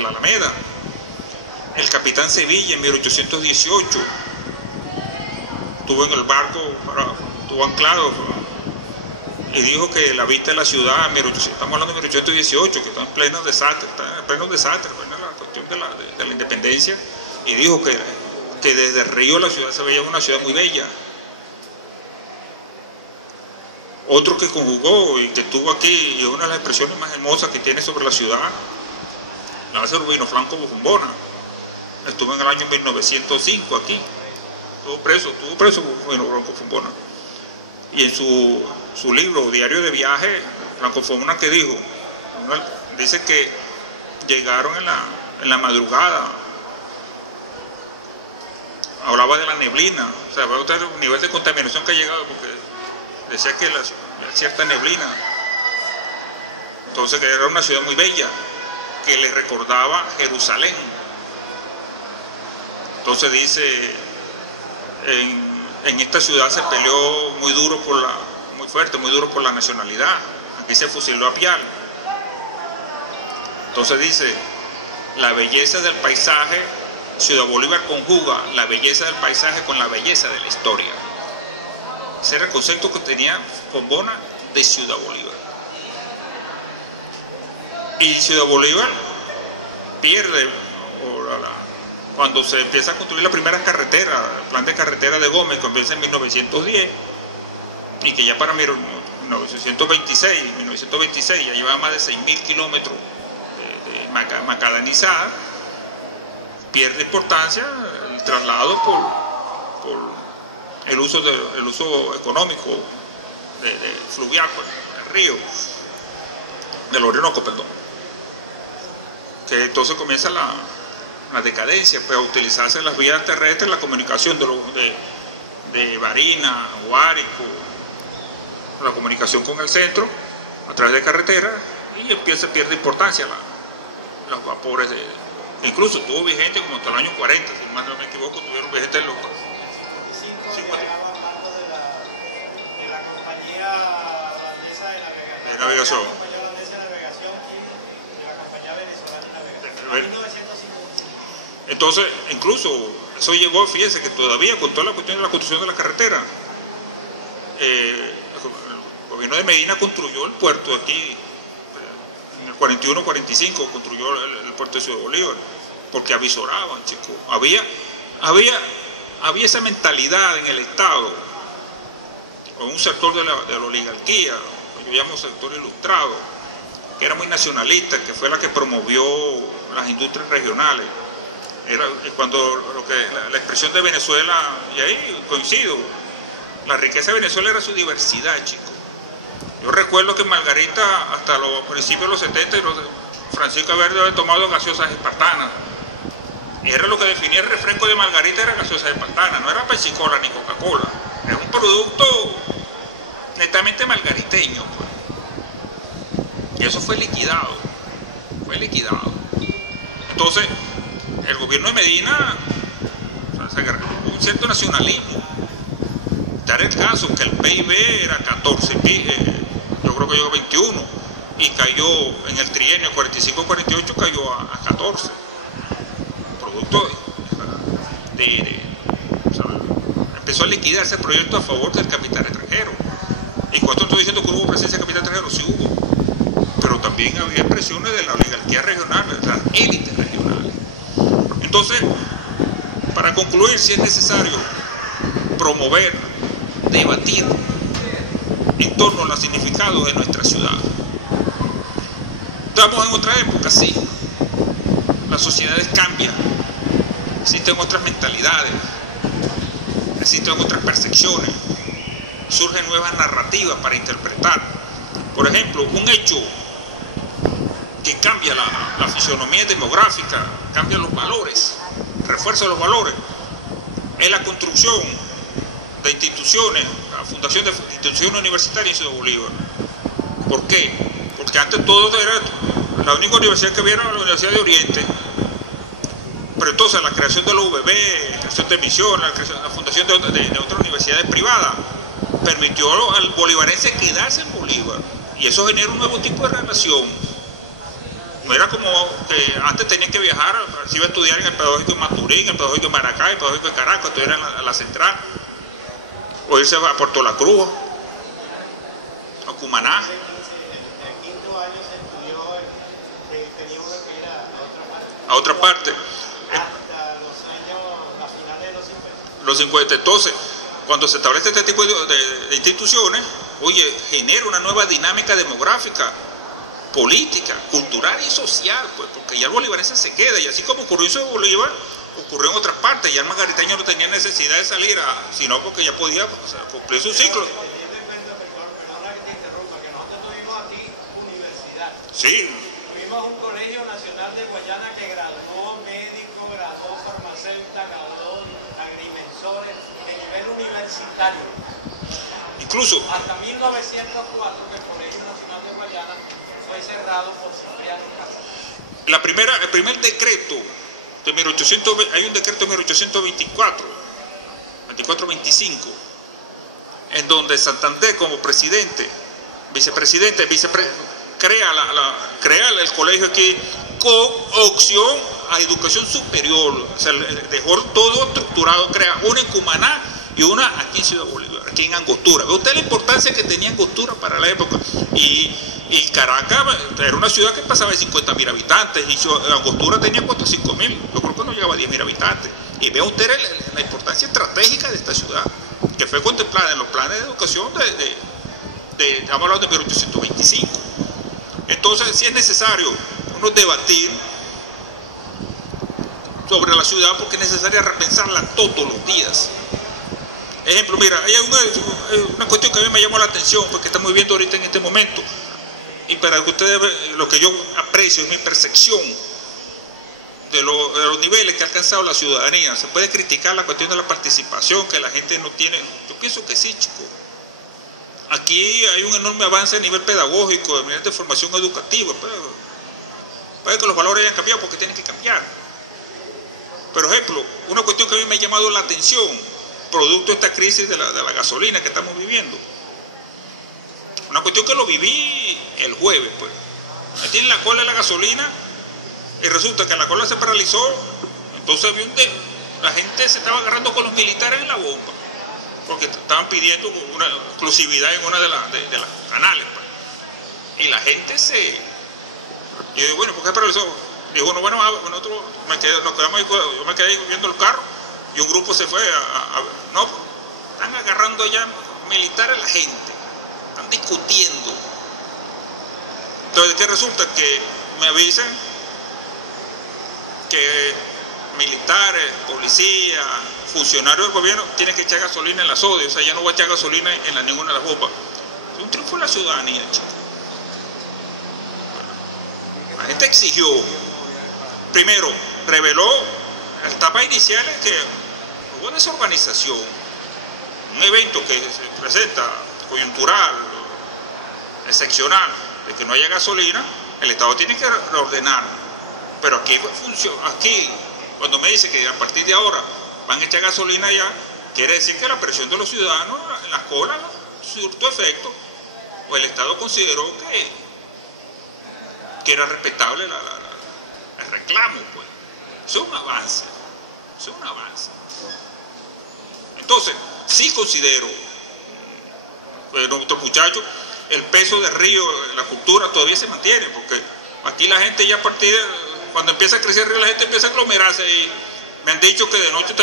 la Alameda. El capitán Sevilla en 1818 estuvo en el barco, estuvo anclado, y dijo que la vista de la ciudad, estamos hablando de 1818, que está en pleno desastre, la cuestión de la independencia, y dijo que desde el río la ciudad se veía una ciudad muy bella. Otro que conjugó y que estuvo aquí, y una de las expresiones más hermosas que tiene sobre la ciudad, la hace Rubino Franco Bufombona. Estuvo en el año 1905 aquí, estuvo preso Rubino Franco Bufombona. Y en su libro Diario de Viaje, Franco Bufombona, que dice que llegaron en la madrugada, hablaba de la neblina, o sea, el nivel de contaminación que ha llegado, porque decía que cierta neblina, entonces que era una ciudad muy bella, que le recordaba Jerusalén. Entonces dice, en esta ciudad se peleó muy fuerte por la nacionalidad, aquí se fusiló a Piar. Entonces dice, la belleza del paisaje, Ciudad Bolívar conjuga la belleza del paisaje con la belleza de la historia. Ese era el concepto que tenía Bufombona de Ciudad Bolívar. Y Ciudad Bolívar pierde cuando se empieza a construir la primera carretera, el plan de carretera de Gómez, que empieza en 1910, y que ya para 1926 ya llevaba más de 6.000 kilómetros macadamizada, pierde importancia el traslado por el uso económico fluvial del río, del Orinoco, perdón. Que entonces comienza la decadencia, pues, a utilizarse las vías terrestres, la comunicación de Barinas, Guárico, la comunicación con el centro a través de carretera, y pierde importancia los vapores incluso estuvo vigente como hasta el año 40, si más no me equivoco, tuvieron vigentes los 50. De la compañía holandesa de navegación. La compañía holandesa de navegación y de la compañía venezolana de navegación. 1950. Entonces, incluso eso llegó, fíjense que todavía con toda la cuestión de la construcción de la carretera, el gobierno de Medina construyó el puerto aquí, en el 41-45 construyó el puerto de Ciudad Bolívar, porque avisoraban, chicos. Había esa mentalidad en el Estado, o un sector de la oligarquía, yo llamo sector ilustrado, que era muy nacionalista, que fue la que promovió las industrias regionales. Era cuando la expresión de Venezuela, y ahí coincido, la riqueza de Venezuela era su diversidad, chicos. Yo recuerdo que en Margarita, hasta los principios de los 70, Francisco Verde había tomado gaseosas espartanas. Era lo que definía el refresco de Margarita, era gaseosa espartana, no era Pepsi-Cola ni Coca-Cola. Era un producto netamente margariteño, pues. Y eso fue liquidado. Entonces, el gobierno de Medina, se agarró un cierto nacionalismo. Tal el caso que el PIB era 14, yo creo que llegó 21, y cayó en el trienio 45-48, cayó a 14, producto o sea, empezó a liquidarse el proyecto a favor del capital extranjero. Y cuando estoy diciendo que hubo presencia de capital extranjero, sí hubo, pero también había presiones de la oligarquía regional, de las élites regionales. Entonces, para concluir, si es necesario promover, debatir en torno a los significados de nuestra ciudad. Estamos en otra época, sí. Las sociedades cambian, existen otras mentalidades, existen otras percepciones, surgen nuevas narrativas para interpretar. Por ejemplo, un hecho que cambia la fisonomía demográfica, cambia los valores, refuerza los valores, es la construcción de instituciones, la fundación de instituciones universitarias en Ciudad Bolívar. ¿Por qué? Porque antes todo era, la única universidad que había era la Universidad de Oriente, pero entonces la creación de la UBB, la creación de Misión, la fundación de otras universidades privadas, permitió al bolivarense quedarse en Bolívar, y eso genera un nuevo tipo de relación. No era como que antes tenían que viajar, si iba a estudiar en el Pedagógico de Maturín, el Pedagógico de Maracay, el Pedagógico de Caracas, estudiar en la Central, o irse a Puerto La Cruz, a Cumaná. A otra parte. Hasta los años, la finales de los 50. Los 50. Entonces, cuando se establece este tipo de instituciones, oye, genera una nueva dinámica demográfica, política, cultural y social, pues, porque ya el bolivarense se queda, y así como ocurrió en Ciudad Bolívar, ocurrió en otras partes. Ya el margariteño no tenía necesidad de salir, sino porque ya podía, o sea, cumplir su ciclo. Perdona que te interrumpa, que nosotros tuvimos aquí universidad. Sí. Tuvimos un colegio nacional de Guayana que graduó médicos, graduó farmacéuticos, graduó agrimensores de nivel universitario. Incluso hasta 1904, que el Colegio Nacional de Guayana fue cerrado por Cipriano Castro. el primer decreto de 1820, hay un decreto de 1824, 24-25, en donde Santander como presidente, vicepresidente, crea el colegio aquí con opción a educación superior. O sea, dejó todo estructurado, crea una en Cumaná y una aquí en Ciudad Bolívar, aquí en Angostura. Ve usted la importancia que tenía Angostura para la época. Y Caracas era una ciudad que pasaba de 50.000 habitantes, y Angostura tenía 5.000, yo creo que no llegaba a 10.000 habitantes. Y vea usted la importancia estratégica de esta ciudad, que fue contemplada en los planes de educación estamos hablando de 1825. Entonces, si es necesario uno debatir sobre la ciudad, porque es necesario repensarla todos los días. Ejemplo, mira, hay una cuestión que a mí me llamó la atención, porque estamos viviendo ahorita en este momento, y para que ustedes vean, lo que yo aprecio es mi percepción de los niveles que ha alcanzado la ciudadanía. Se puede criticar la cuestión de la participación, que la gente no tiene. Yo pienso que sí, chicos. Aquí hay un enorme avance a nivel pedagógico, a nivel de formación educativa. Puede que los valores hayan cambiado, porque tienen que cambiar. Por ejemplo, una cuestión que a mí me ha llamado la atención, producto de esta crisis de la gasolina que estamos viviendo. Una cuestión que lo viví el jueves, pues. Me tienen la cola de la gasolina, y resulta que la cola se paralizó. Entonces la gente se estaba agarrando con los militares en la bomba, porque estaban pidiendo una exclusividad en una de las canales, pues. Y la gente yo digo, bueno, ¿por qué paralizó? Digo, no, bueno, nosotros yo me quedé ahí viendo el carro, y un grupo se fue no, están agarrando ya militares a la gente, están discutiendo. Entonces, ¿qué resulta? Que me avisan que militares, policías, funcionarios del gobierno tienen que echar gasolina en la sodio. O sea, ya no va a echar gasolina en ninguna de las bombas. Es un triunfo de la ciudadanía, chicos. La gente exigió. Primero, reveló en etapas iniciales que hubo desorganización. Un evento que se presenta coyuntural, excepcional, de que no haya gasolina, el Estado tiene que reordenar. Pero aquí cuando me dice que a partir de ahora van a echar gasolina ya, quiere decir que la presión de los ciudadanos en las colas surtió efecto, o el Estado consideró que era respetable el reclamo, pues. Eso es un avance, eso es un avance. Entonces, sí considero, nuestros muchachos, el peso de Río, la cultura todavía se mantiene, porque aquí la gente ya a partir de, cuando empieza a crecer Río, la gente empieza a aglomerarse, y me han dicho que de noche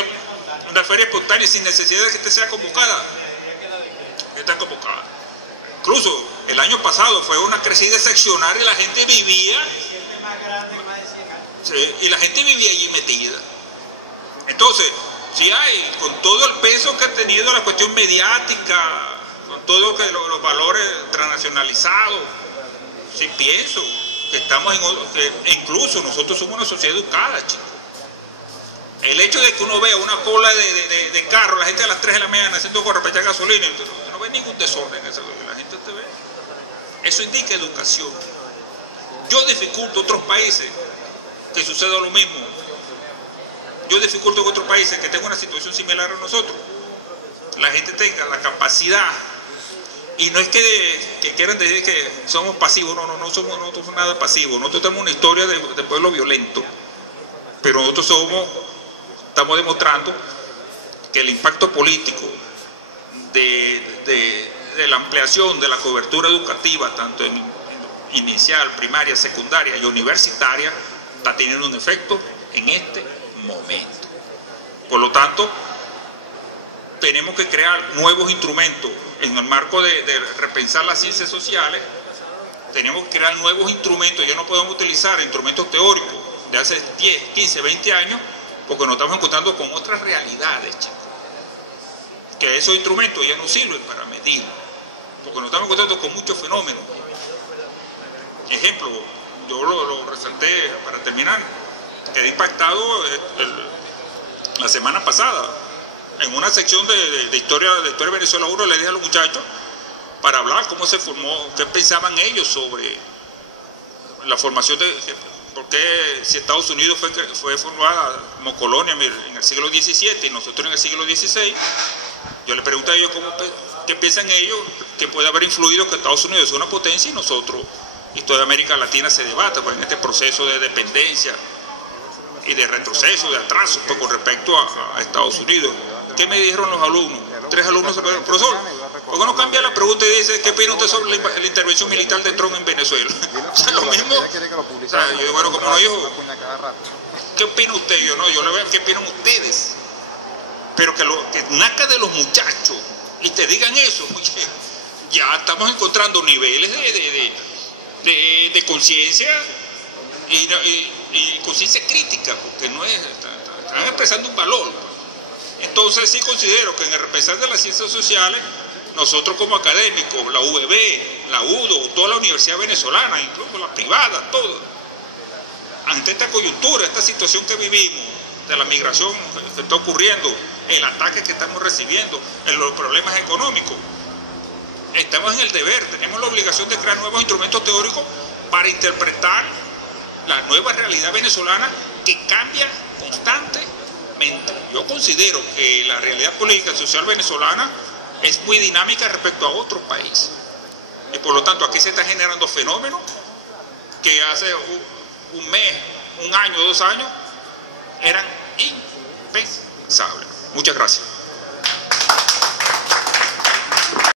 una feria espontánea sin necesidad de que esté sea convocada, que está convocada. Incluso el año pasado fue una crecida excepcional y la gente vivía, sí, y la gente vivía allí metida. Entonces, sí hay, con todo el peso que ha tenido la cuestión mediática, con todo que los valores transnacionalizados, sí pienso que estamos que incluso nosotros somos una sociedad educada, chicos. El hecho de que uno vea una cola de carro, la gente a las 3 de la mañana haciendo correpechar gasolina, no ve ningún desorden, la gente te ve. Eso indica educación. Yo dificulto otros países que suceda lo mismo. Yo dificulto que otros países que tengan una situación similar a nosotros, la gente tenga la capacidad, y no es que quieran decir que somos pasivos, no somos nada pasivos. Nosotros tenemos una historia de pueblo violento, pero nosotros estamos demostrando que el impacto político de la ampliación de la cobertura educativa, tanto en inicial, primaria, secundaria y universitaria, está teniendo un efecto en este momento. Por lo tanto, tenemos que crear nuevos instrumentos en el marco de repensar las ciencias sociales. Tenemos que crear nuevos instrumentos. Ya no podemos utilizar instrumentos teóricos de hace 10, 15, 20 años, porque nos estamos encontrando con otras realidades, chicos, que esos instrumentos ya no sirven para medir, porque nos estamos encontrando con muchos fenómenos. Ejemplo, yo lo resalté para terminar, quedé impactado la semana pasada en una sección de historia de Venezuela 1. Le dije a los muchachos para hablar cómo se formó, qué pensaban ellos sobre la formación porque si Estados Unidos fue formada como colonia en el siglo XVII y nosotros en el siglo XVI. Yo les pregunté a ellos qué piensan ellos que puede haber influido que Estados Unidos es una potencia y nosotros y toda América Latina se debata pues, en este proceso de dependencia y de retroceso, de atraso pues, con respecto a Estados Unidos. ¿Qué me dijeron los alumnos? 3 alumnos, profesor, ¿por qué no cambia la pregunta y dice qué opina usted sobre la intervención militar de Trump en Venezuela? O sea, lo mismo. O sea, yo, bueno, como no dijo, ¿qué opina usted? Yo no, yo le veo qué opinan ustedes. Pero que naca de los muchachos y te digan eso, oye, ya estamos encontrando niveles de conciencia y conciencia crítica, porque no es, están expresando un valor. Entonces sí considero que en el repensar de las ciencias sociales, nosotros como académicos, la UBB, la UDO, toda la universidad venezolana, incluso la privada, todas, ante esta coyuntura, esta situación que vivimos, de la migración que está ocurriendo, el ataque que estamos recibiendo, los problemas económicos, estamos en el deber, tenemos la obligación de crear nuevos instrumentos teóricos para interpretar la nueva realidad venezolana que cambia constantemente. Yo considero que la realidad política y social venezolana es muy dinámica respecto a otros países. Y por lo tanto aquí se están generando fenómenos que hace un mes, un año, 2 años eran impensables. Muchas gracias.